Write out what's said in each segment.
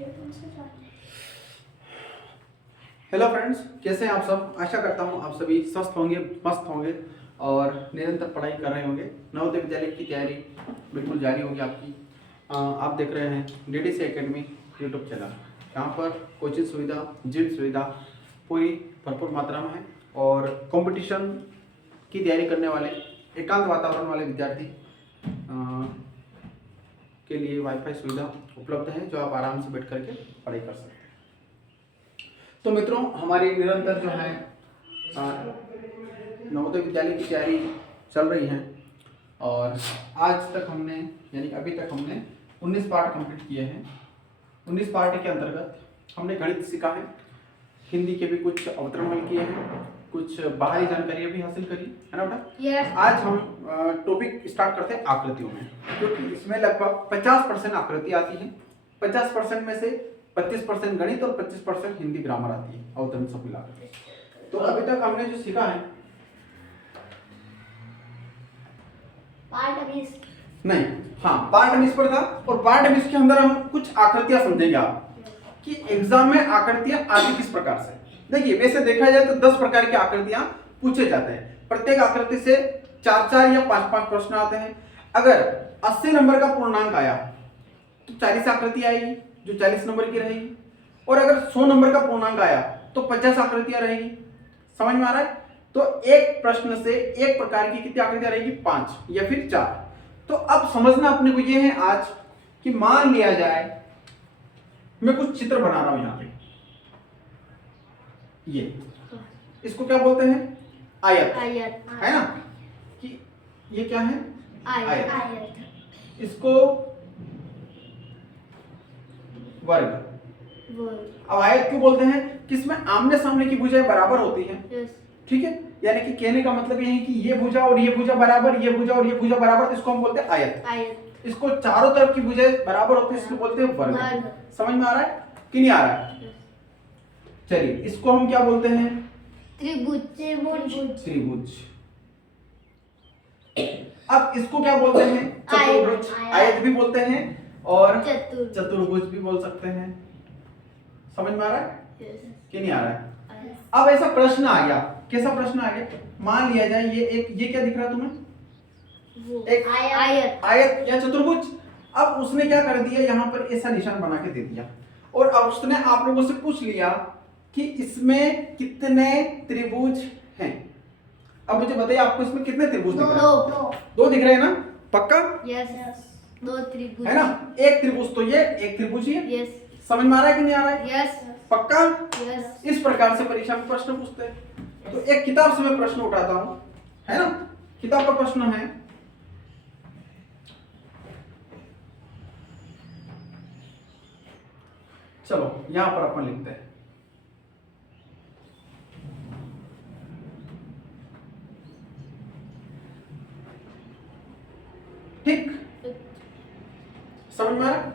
Hello friends, कैसे हैं आप सब। आशा करता हूं आप सभी स्वस्थ होंगे, मस्त होंगे और निरंतर पढ़ाई कर रहे होंगे। नवोदय विद्यालय की तैयारी बिल्कुल जारी होगी आपकी। आप देख रहे हैं डीडीसी एकेडमी यूट्यूब चैनल। यहाँ पर कोचिंग सुविधा, जिम सुविधा पूरी भरपूर मात्रा में है और कंपटीशन की तैयारी करने वाले, एकांत वातावरण वाले विद्यार्थी के लिए वाईफाई सुविधा उपलब्ध है, जो आप आराम से बैठ करके पढ़ाई कर सकते हैं। तो मित्रों, हमारी निरंतर जो है नवोदय विद्यालय की तैयारी चल रही है और आज तक हमने, यानी अभी तक हमने 19 पार्ट कंप्लीट किए हैं। 19 पार्ट के अंतर्गत हमने गणित सीखा है, हिंदी के भी कुछ अवतरण हल किए हैं, कुछ बाहरी जानकारी भी हासिल करी है ना बेटा। yes. आज हम टॉपिक स्टार्ट करते हैं आकृतियों में, क्योंकि इसमें लगभग 50% आकृति आती है। 50% में से 25% गणित और 25% हिंदी ग्रामर आती है, अवतरण सब मिलाकर। तो अभी तक हमने जो सीखा है नहीं, हाँ पार्ट मिस पर था और पार्ट मिस के अंदर हम कुछ आकृतियां समझेंगे आप कि एग्जाम में आकृतियां आती किस प्रकार से। देखिए, वैसे देखा जाए तो 10 प्रकार की आकृतियां पूछे जाते हैं। प्रत्येक आकृति से 4-4 या 5-5 प्रश्न आते हैं। अगर 80 नंबर का पूर्णांक आया तो 40 आकृति आएगी जो 40 नंबर की रहेगी, और अगर 100 नंबर का पूर्णांक आया तो 50 आकृतियां रहेगी। समझ में आ रहा है। तो एक प्रश्न से एक प्रकार की कितनी आकृतियां रहेगी, 5 या फिर 4। तो अब समझना अपने को ये है आज कि मान लिया जाए मैं कुछ चित्र बना रहा हूं यहां पे, ये इसको क्या बोलते हैं, आयत है ना, कि ये क्या है, आयत। इसको वर्ग। अब आयत क्यों बोलते हैं, किसमें आमने सामने की भुजाएं बराबर होती हैं। ठीक है, यानी कि कहने का मतलब ये है कि ये भुजा और ये भुजा बराबर, ये भुजा और ये भुजा बराबर, तो इसको हम बोलते हैं आयत। इसको चारों तरफ की भुजाएं बराबर होती है, इसको बोलते हैं वर्ग। समझ में आ रहा है कि नहीं आ रहा है। चलिए, इसको हम क्या बोलते हैं, त्रिभुज। अब इसको क्या बोलते हैं, चतुर्भुज। आयत भी बोलते हैं और चतुर्भुज भी बोल सकते हैं। समझ में आ रहा है कि नहीं आ रहा है। अब ऐसा प्रश्न आ गया, कैसा प्रश्न आ गया, मान लिया जाए ये क्या दिख रहा है तुम्हें, एक आयत या चतुर्भुज। अब उसने क्या कर दिया, यहाँ पर ऐसा निशान बना के दे दिया और अब उसने आप लोगों से पूछ लिया कि इसमें कितने त्रिभुज हैं। अब मुझे बताइए, आपको इसमें कितने त्रिभुज दिख रहे हैं, 2 दिख रहे हैं ना, पक्का। यस, 2 त्रिभुज है ना, एक त्रिभुज तो ये एक त्रिभुज ही है। यस। समझ में आ रहा है कि नहीं आ रहा है, यस, पक्का। यस। इस प्रकार से परीक्षा में प्रश्न पूछते हैं। तो एक किताब से मैं प्रश्न उठाता हूं, है ना, किताब का प्रश्न है, चलो यहां पर अपन लिखते हैं, ठीक। समझ में आ रहा।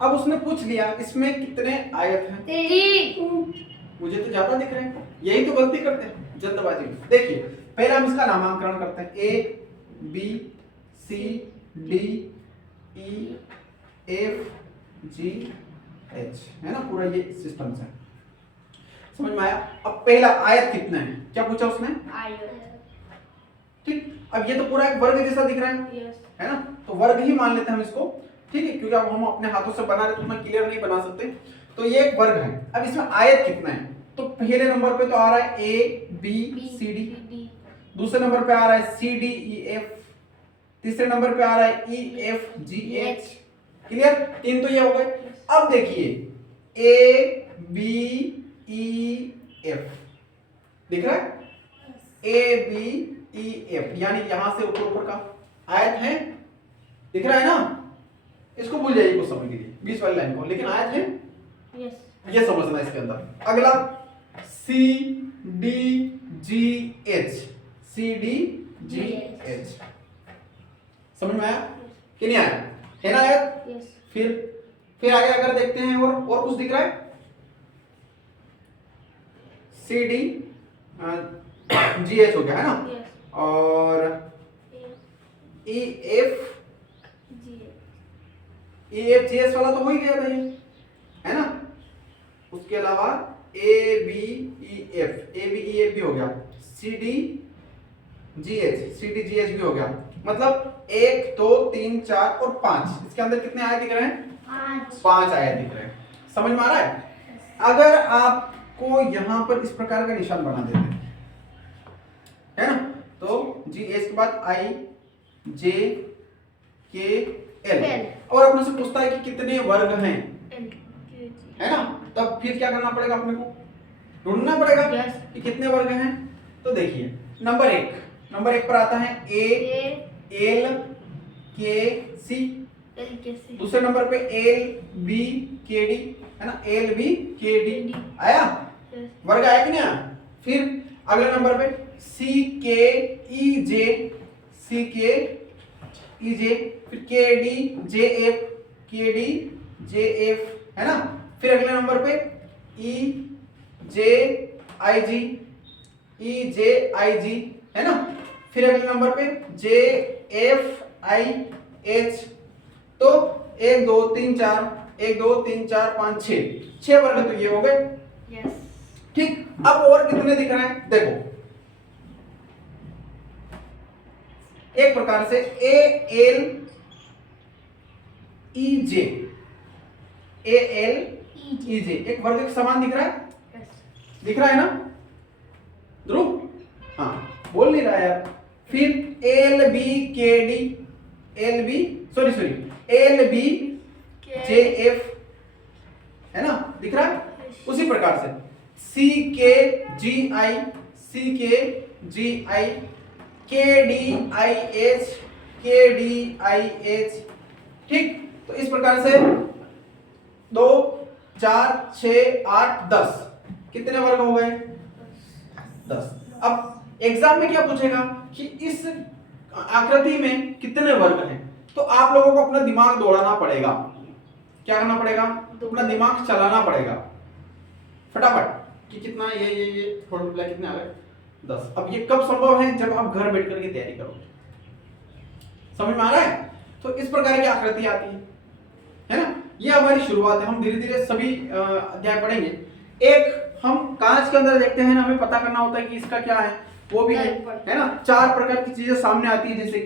अब उसने पूछ लिया इसमें कितने आयत हैं, मुझे तो ज्यादा दिख रहे हैं, यही तो गलती करते हैं जल्दबाजी में। देखिए, पहले हम इसका नामांकन करते हैं, A B C D E F G H, है ना, पूरा ये सिस्टम से। समझ में आया। अब पहला आयत कितना है, क्या पूछा उसने, ठीक। अब ये तो पूरा एक वर्ग जैसा दिख रहा है ना, तो वर्ग ही मान लेते हैं हम इसको, ठीक है, क्योंकि अब हम अपने हाथों से बना रहे तो मैं क्लियर नहीं बना सकते। तो ये एक वर्ग है। अब इसमें आयत कितना है, तो पहले नंबर पे तो आ रहा है ए बी सी डी, दूसरे नंबर पे आ रहा है सी डी ई एफ, तीसरे नंबर पे आ रहा है ई एफ जी एच। क्लियर, 3 तो ये हो गए। अब देखिए ए बी ई एफ दिख रहा है, ए बी ई एफ, यानी यहां से ऊपर ऊपर का आयत है, दिख रहा है ना। इसको भूल जाइए कुछ समय के लिए, 20 वाली लाइन को, लेकिन आयत है, ये समझना इसके अंदर। अगला C D G H, C D G H, समझ में आया कि नहीं आया, है ना आयत। फिर आगे अगर देखते हैं और कुछ दिख रहा है, सी डी जी एच हो गया, है ना, और ई एफ जी एस वाला तो हो ही गया था ये, है ना। उसके अलावा ए बी ई एफ भी हो गया, सी डी जी एच भी हो गया। मतलब 1 2 3 4 और 5, इसके अंदर कितने आए दिख रहे हैं? 5 आए दिख रहे हैं। समझ में आ रहा है? अगर आपको यहां पर इस प्रकार का निशान बना देते हैं, है ना, तो जी एच के बाद आई जे के एल, और अपने से पूछता है कि कितने वर्ग हैं, है ना, तब फिर क्या करना पड़ेगा? अपने को ढूंढना पड़ेगा कि कितने वर्ग हैं। तो देखिए नंबर एक पर आता है ए एल के सी, दूसरे नंबर पे एल बी के डी, है ना, एल बी के डी आया, वर्ग आया कि नहीं आया? फिर अगले नंबर पे सी के ई जे, फिर के डी जे एफ, है ना। फिर अगले नंबर पे ई जे आई जी, है ना। फिर अगले नंबर पे जे एफ आई एच। तो 1 2 3 4 5 6 वर्ग तो ये हो गए। ठीक, अब और कितने दिख रहे हैं? देखो एक प्रकार से ए एल ई जे, एक वर्ग के समान दिख रहा है, दिख रहा है ना ध्रुव? हाँ, बोल नहीं रहा यार। फिर L B K D, L B J F, है ना, दिख रहा है। उसी प्रकार से सी के जी आई, के डी आई एच, ठीक। तो इस प्रकार से 2 4 6 8 10 कितने वर्ग हो गए? 10। अब एग्जाम में क्या पूछेगा कि इस आकृति में कितने वर्ग हैं, तो आप लोगों को अपना दिमाग दौड़ाना पड़ेगा। क्या करना पड़ेगा? अपना दिमाग चलाना पड़ेगा फटाफट कि कितना ये फॉर्मूला कितने आ गए? 10। अब ये कब संभव है? जब आप घर बैठ करके तैयारी करोगे। समझ में आ रहा है? तो इस प्रकार की आकृति आती है ना। ये हमारी शुरुआत है, हम धीरे धीरे सभी अध्याय पढ़ेंगे। एक हम कांच के अंदर देखते हैं ना, हमें पता करना होता है कि इसका क्या है, वो भी है ना। 4 प्रकार की चीजें सामने आती है, जैसे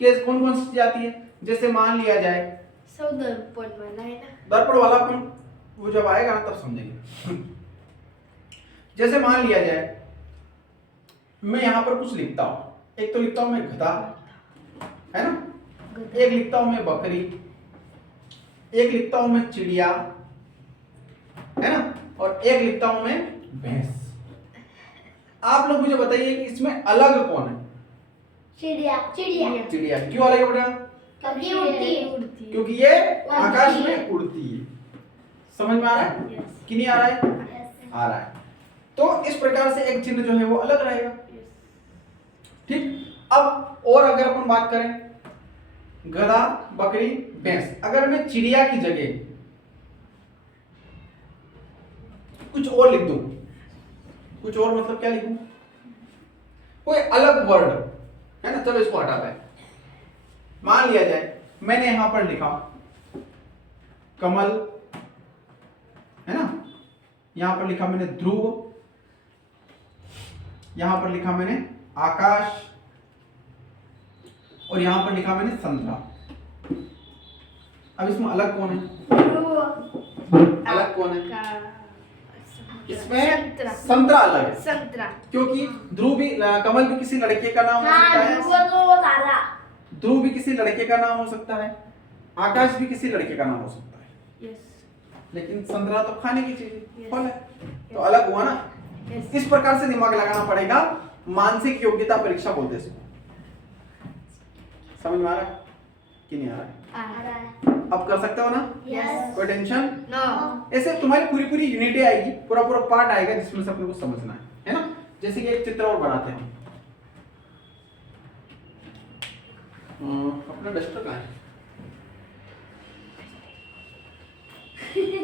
कि कौन कौन सी चीजें आती है? जैसे मान लिया जाए दर्पण वाला है ना, दर्पण वाला अपन वो जब आएगा ना तब समझेंगे। जैसे मान लिया जाए मैं यहां पर कुछ लिखता हूं, एक तो लिखता हूं मैं गधा, है ना, एक लिखता हूं मैं बकरी, एक लिखता हूं मैं चिड़िया, है ना, और एक लिखता हूं मैं भैंस। आप लोग मुझे बताइए कि इसमें अलग कौन है? चिड़िया। क्यों अलग है बेटा? क्योंकि उड़ती है, क्योंकि ये आकाश में उड़ती है। समझ में आ रहा है कि नहीं आ रहा है? आ रहा है। तो इस प्रकार से एक चिन्ह जो है वो अलग रहेगा। ठीक, अब और अगर अपन बात करें गधा, बकरी, भैंस, अगर मैं चिड़िया की जगह कुछ और लिख दूं, कुछ और मतलब क्या लिखूं? कोई अलग वर्ड, है ना। चलो इसको हटाते हैं। मान लिया जाए मैंने यहां पर लिखा कमल, है ना, यहां पर लिखा मैंने ध्रुव, यहां पर लिखा मैंने आकाश, और यहां पर लिखा मैंने संतरा। अब इसमें अलग कौन है? अलग कौन है? इसमें संतरा अलग है, संतरा, क्योंकि ध्रुव भी, कमल भी किसी लड़के का नाम हो सकता है, ध्रुव भी किसी लड़के का नाम हो सकता है, आकाश भी किसी लड़के का नाम हो सकता है। लेकिन संतरा तो खाने की चीज है, फल है, तो अलग हुआ ना। इस प्रकार से दिमाग लगाना पड़ेगा। मानसिक योग्यता परीक्षा बोलते हैं इसको। समझ में आ रहा है कि नहीं आ रहा है? अब कर सकते हो ना? कोई टेंशन? ऐसे तुम्हारी पूरी यूनिटें आएगी, पूरा पार्ट आएगा जिसमें से अपने को समझना है ना। जैसे कि एक चित्र और बनाते हैं हम। अपना डस्टर कहाँ है? ठीक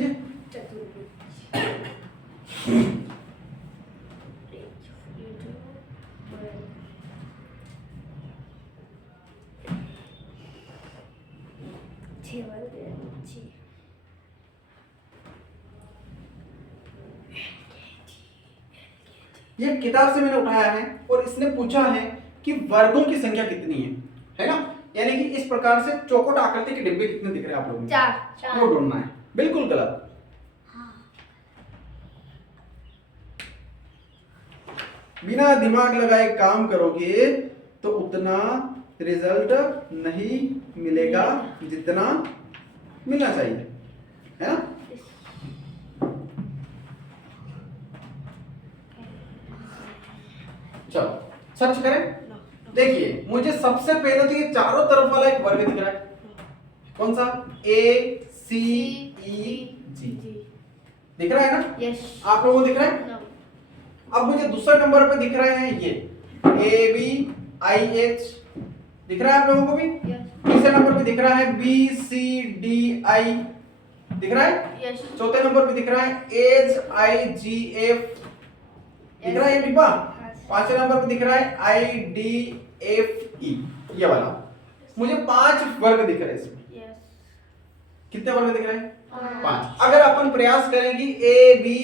है, जी। ये किताब से मैंने उठाया है और इसने पूछा है कि वर्गों की संख्या कितनी है ना? यानी कि इस प्रकार से चौकोट आकृति के डिब्बे कितने दिख रहे हैं आप लोगों को? 4। वो ढूंढना है। बिल्कुल गलत। बिना दिमाग लगाए काम करोगे तो उतना रिजल्ट नहीं मिलेगा जितना मिलना चाहिए, है ना? चलो सर्च करें। देखिए मुझे सबसे पहले तो ये चारों तरफ वाला एक वर्ग दिख रहा है। कौन सा? A C E G दिख रहा है ना? यस। आप लोगों को दिख रहा है? अब मुझे दूसरे नंबर पे दिख रहे हैं ये A B I H दिख रहा है आप लोगों को भी? तीसरे नंबर पे दिख रहा है B C D I दिख रहा है? यस। चौथे नंबर पे दिख रहा है H I G F दिख रहा है ये डिब्बा? पांचवें नंबर पे दिख रहा है I D F E ये वाला। मुझे 5 वर्ग दिख रहे हैं इसमें। कितने वर्ग दिख रहे हैं? 5। अगर अपन प्रयास करें कि A B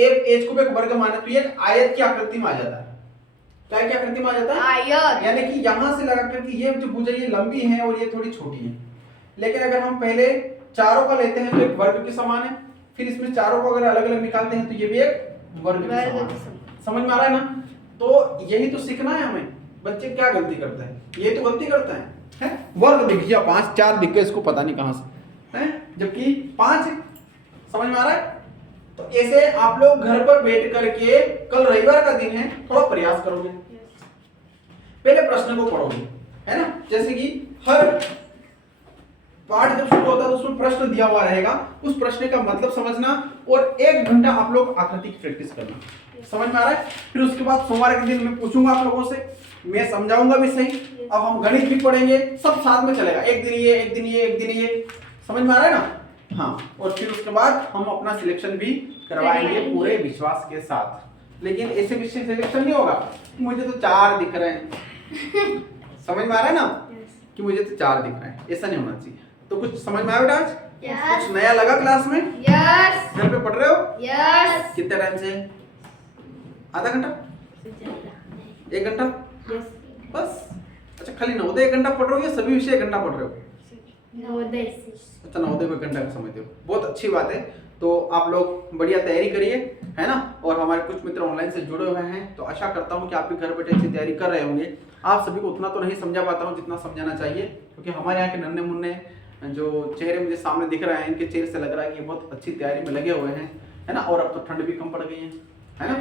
F H को भी एक वर्ग माने तो ये एक आयत की आकृति में आ जाता है। क्या की आकृति में आ जाता है? आयत। यानी कि यहां से लगा करके ये जो भुजा ये लंबी है और ये थोड़ी छोटी है। लेकिन अगर हम पहले चारों का लेते हैं तो एक वर्ग के समान है, फिर इसमें चारों को अगर अलग अलग निकालते हैं तो ये भी एक वर्ग के समान है। समझ में आ रहा है ना? तो यही तो सीखना है हमें। बच्चे क्या गलती करते हैं? ये तो गलती करते हैं, वर्ग दिख गया 5, 4 दिख गए, इसको पता नहीं कहां से है, जबकि 5 है। समझ में आ रहा है? तो ऐसे आप लोग घर पर बैठ करके, कल रविवार का दिन है, थोड़ा प्रयास करोगे, पहले प्रश्न को पढ़ोगे, है ना? जैसे कि हर पाठ जब शुरू होता है तो उसमें प्रश्न दिया हुआ रहेगा, उस प्रश्न का मतलब समझना और 1 घंटा आप लोग आकृति की प्रैक्टिस करना। समझ में आ रहा है? फिर उसके बाद सोमवार के दिन मैं पूछूंगा आप लोगों से, मैं समझाऊंगा भी सही, अब हम गणित भी पढ़ेंगे, सब साथ में चलेगा। एक दिन ये, एक दिन ये, एक दिन ये। समझ में आ रहा है ना? हाँ, और फिर उसके बाद हम अपना सिलेक्शन भी करवाएंगे पूरे विश्वास के साथ। लेकिन ऐसे विषय सिलेक्शन नहीं होगा मुझे तो 4 दिख रहे हैं। समझ में आ रहा है ना? कि मुझे तो 4 दिख रहे हैं, ऐसा नहीं होना चाहिए। तो कुछ समझ में आया बेटा आज? कुछ नया लगा क्लास में? यस। घर पे पढ़ रहे हो? यस। कितने टाइम से? आधा घंटा? 1 घंटा? बस? अच्छा, खाली नवोदय 1 घंटा पढ़ रहे हो या सभी विषय 1 घंटा पढ़ रहे हो? नवोदय। अच्छा, नवोदय को 1 घंटा का समझते हो, बहुत अच्छी बात है। तो आप लोग बढ़िया तैयारी करिए, है ना? और हमारे कुछ मित्र ऑनलाइन से जुड़े हुए हैं, तो आशा करता हूँ कि आप भी घर बैठे अच्छी तैयारी कर रहे होंगे। आप सभी को उतना तो नहीं समझा पाता हूँ जितना समझाना चाहिए, क्योंकि हमारे यहाँ के नन्हे मुन्ने जो चेहरे मुझे सामने दिख रहे हैं, इनके चेहरे से लग रहा है कि बहुत अच्छी तैयारी में लगे हुए हैं, है ना? और अब तो ठंड भी कम पड़ गई है ना?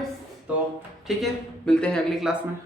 तो ठीक है, मिलते हैं अगली क्लास में।